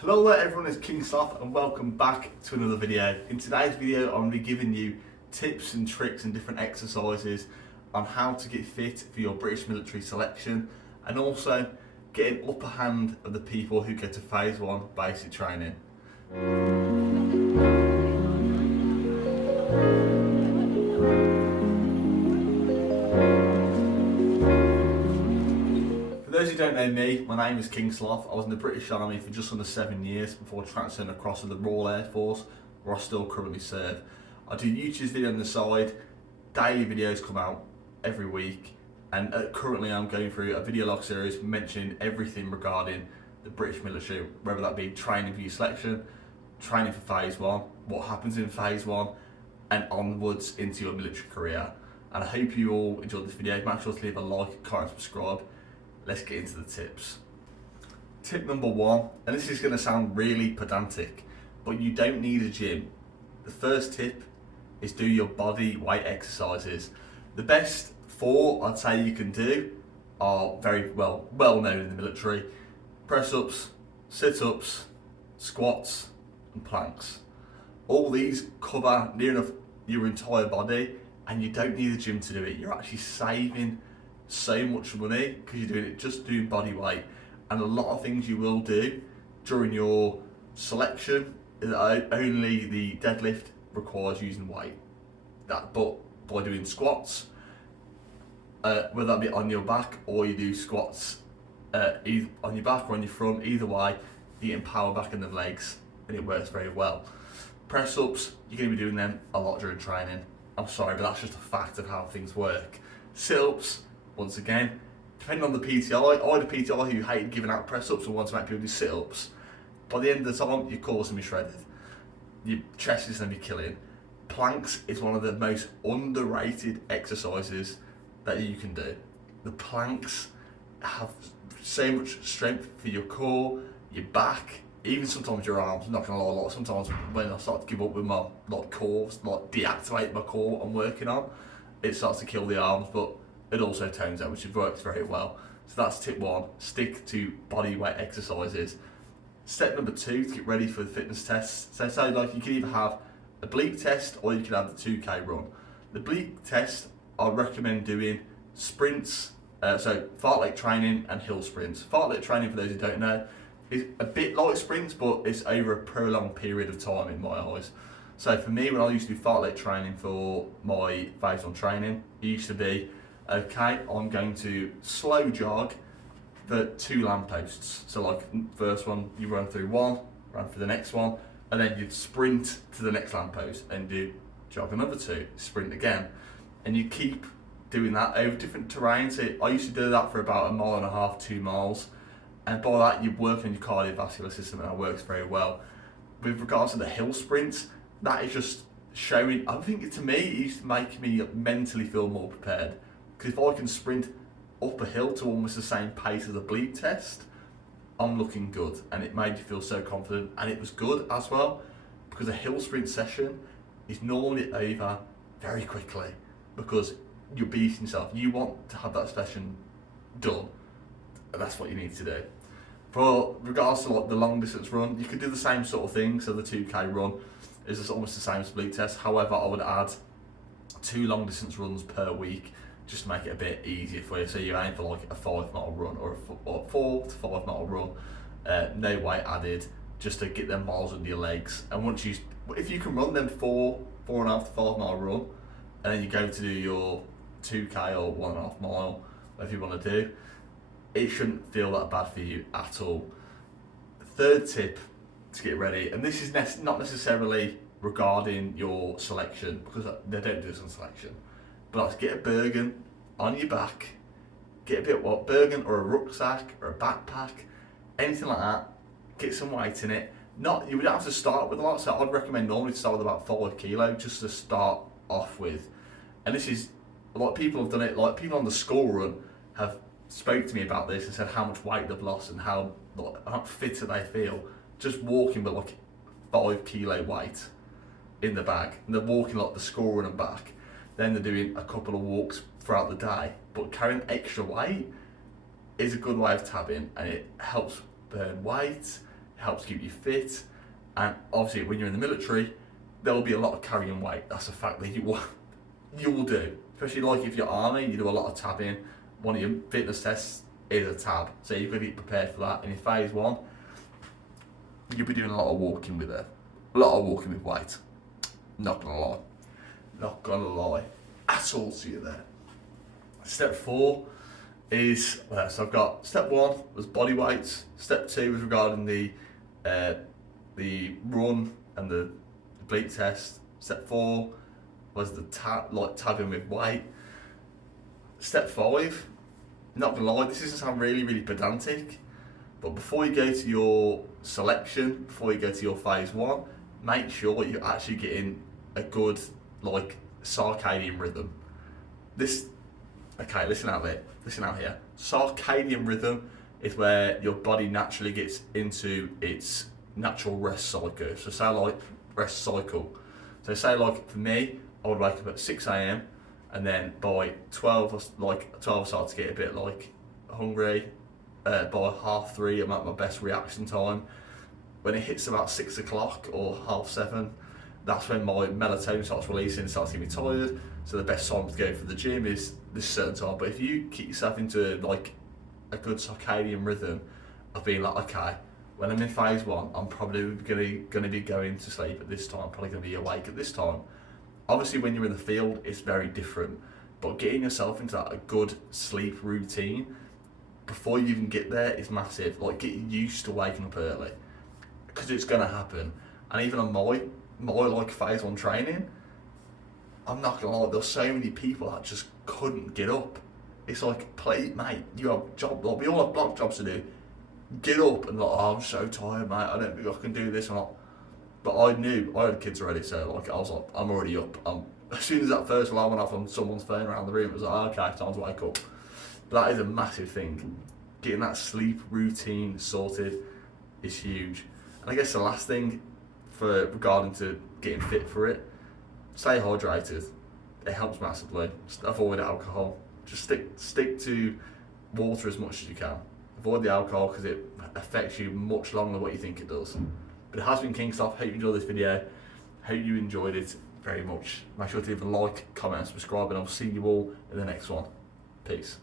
Hello there everyone, it's King Sloth and welcome back to another video. In today's video I'm going to be giving you tips and tricks and different exercises on how to get fit for your British military selection and also get an upper hand of the people who go to phase 1 basic training. For those who don't know me, my name is King Sloth. I was in the British Army for just under 7 years before transferring across to the Royal Air Force, where I still currently serve. I do YouTube videos on the side, daily videos come out every week, and currently I'm going through a video log series mentioning everything regarding the British military, whether that be training for your selection, training for phase 1, what happens in phase 1, and onwards into your military career. And I hope you all enjoyed this video. Make sure to leave a like, comment, and subscribe. Let's get into the tips. Tip number 1, and this is going to sound really pedantic, but you don't need a gym. The first tip is do your body weight exercises. The best 4 I'd say you can do are very well known in the military: press ups, sit ups, squats, and planks. All these cover near enough your entire body, and you don't need a gym to do it. You're actually saving so much money because you're doing body weight. And a lot of things you will do during your selection, only the deadlift requires using weight. But by doing squats, whether that be on your back or you do squats either on your back or on your front, either way, you get power back in the legs and it works very well. Press ups, you're going to be doing them a lot during training. I'm sorry, but that's just a fact of how things work. Sit ups, once again, depending on the PTI, I had a PTI who hated giving out press ups and wanted to make people do sit ups. By the end of the time, your core's going to be shredded. Your chest is going to be killing. Planks is one of the most underrated exercises that you can do. The planks have so much strength for your core, your back, even sometimes your arms. I'm not gonna lie, like sometimes when I start to give up with my core, deactivate my core I'm working on, it starts to kill the arms, but it also tones out, which works very well. So that's tip 1, stick to body weight exercises. Step number 2, to get ready for the fitness tests. So say like you can either have a bleep test or you can have the 2K run. The bleep test, I recommend doing sprints, so fartlek training and hill sprints. Fartlek training, for those who don't know, is a bit like sprints, but it's over a prolonged period of time in my eyes. So for me, when I used to do fartlek training for my phase 1 training, it used to be, okay, I'm going to slow jog for 2 lampposts. So like first one, you run through one, run for the next one, and then you'd sprint to the next lamppost and do jog another 2, sprint again. And you keep doing that over different terrains. So I used to do that for about 1.5 miles, 2 miles. And by that, you work on your cardiovascular system, and that works very well. With regards to the hill sprints, that is just showing, I think to me, it used to make me mentally feel more prepared. Because if I can sprint up a hill to almost the same pace as a bleep test, I'm looking good. And it made you feel so confident. And it was good as well, because a hill sprint session is normally over very quickly because you're beating yourself. You want to have that session done. And that's what you need to do. For regards to like the long distance run, you could do the same sort of thing. So the 2K run is just almost the same as bleep test. However, I would add 2 long distance runs per week just to make it a bit easier for you. So you aim for like a 5-mile run or a 4 to 5 mile run, no weight added, just to get them miles under your legs. And if you can run them 4.5 to 5 mile run, and then you go to do your 2K or 1.5 mile, whatever you want to do, it shouldn't feel that bad for you at all. Third tip to get ready, and this is not necessarily regarding your selection, because they don't do this on selection, but let's get a Bergen on your back, get a bit of Bergen or a rucksack or a backpack, anything like that, get some weight in it. You would have to start with a lot, so I'd recommend normally to start with about 5 kilo just to start off with. And this is, a lot of people have done it, like people on the school run have spoke to me about this and said how much weight they've lost and how fitter they feel just walking with like 5 kilo weight in the bag, and they're walking like the school run and back. Then they're doing a couple of walks throughout the day, but carrying extra weight is a good way of tabbing, and it helps burn weight, helps keep you fit, and obviously when you're in the military, there will be a lot of carrying weight. That's a fact that you will do, especially like if you're army, you do a lot of tabbing. One of your fitness tests is a tab, so you've got to be prepared for that. And in phase one, you'll be doing a lot of walking with it, a lot of walking with weight. Not gonna lie, at all to you there. Step 4 is, so I've got step 1 was body weights. Step 2 was regarding the run and the bleep test. Step 4 was the tabbing with weight. Step 5, not gonna lie, this doesn't sound really pedantic, but before you go to your selection, before you go to your phase 1, make sure you're actually getting a good circadian rhythm. Listen out here. Circadian rhythm is where your body naturally gets into its natural rest cycle. So say rest cycle. So say for me, I would wake up at 6 a.m. and then by 12 I start to get a bit hungry. By 3:30 I'm at my best reaction time. When it hits about 6 o'clock or 6:30, that's when my melatonin starts releasing and starts getting me tired. So the best time to go for the gym is this certain time. But if you keep yourself into a good circadian rhythm of being okay, when I'm in phase 1, I'm probably gonna be going to sleep at this time, probably gonna be awake at this time. Obviously when you're in the field, it's very different. But getting yourself into a good sleep routine before you even get there is massive. Get used to waking up early, because it's gonna happen. And even on my phase 1 training, I'm not gonna lie, there's so many people that just couldn't get up. It's mate, you have job, we all have block jobs to do. Get up and I'm so tired, mate, I don't think I can do this or not. But I knew, I had kids already, so I was I'm already up. As soon as that first alarm went off on someone's phone around the room, it was okay, time to wake up. But that is a massive thing. Getting that sleep routine sorted is huge. And I guess the last thing regarding to getting fit for it, stay hydrated. It helps massively. Just avoid alcohol. Just stick to water as much as you can. Avoid the alcohol because it affects you much longer than what you think it does. But it has been King Sloth. Hope you enjoyed this video. Hope you enjoyed it very much. Make sure to leave a like, comment and subscribe, and I'll see you all in the next one. Peace.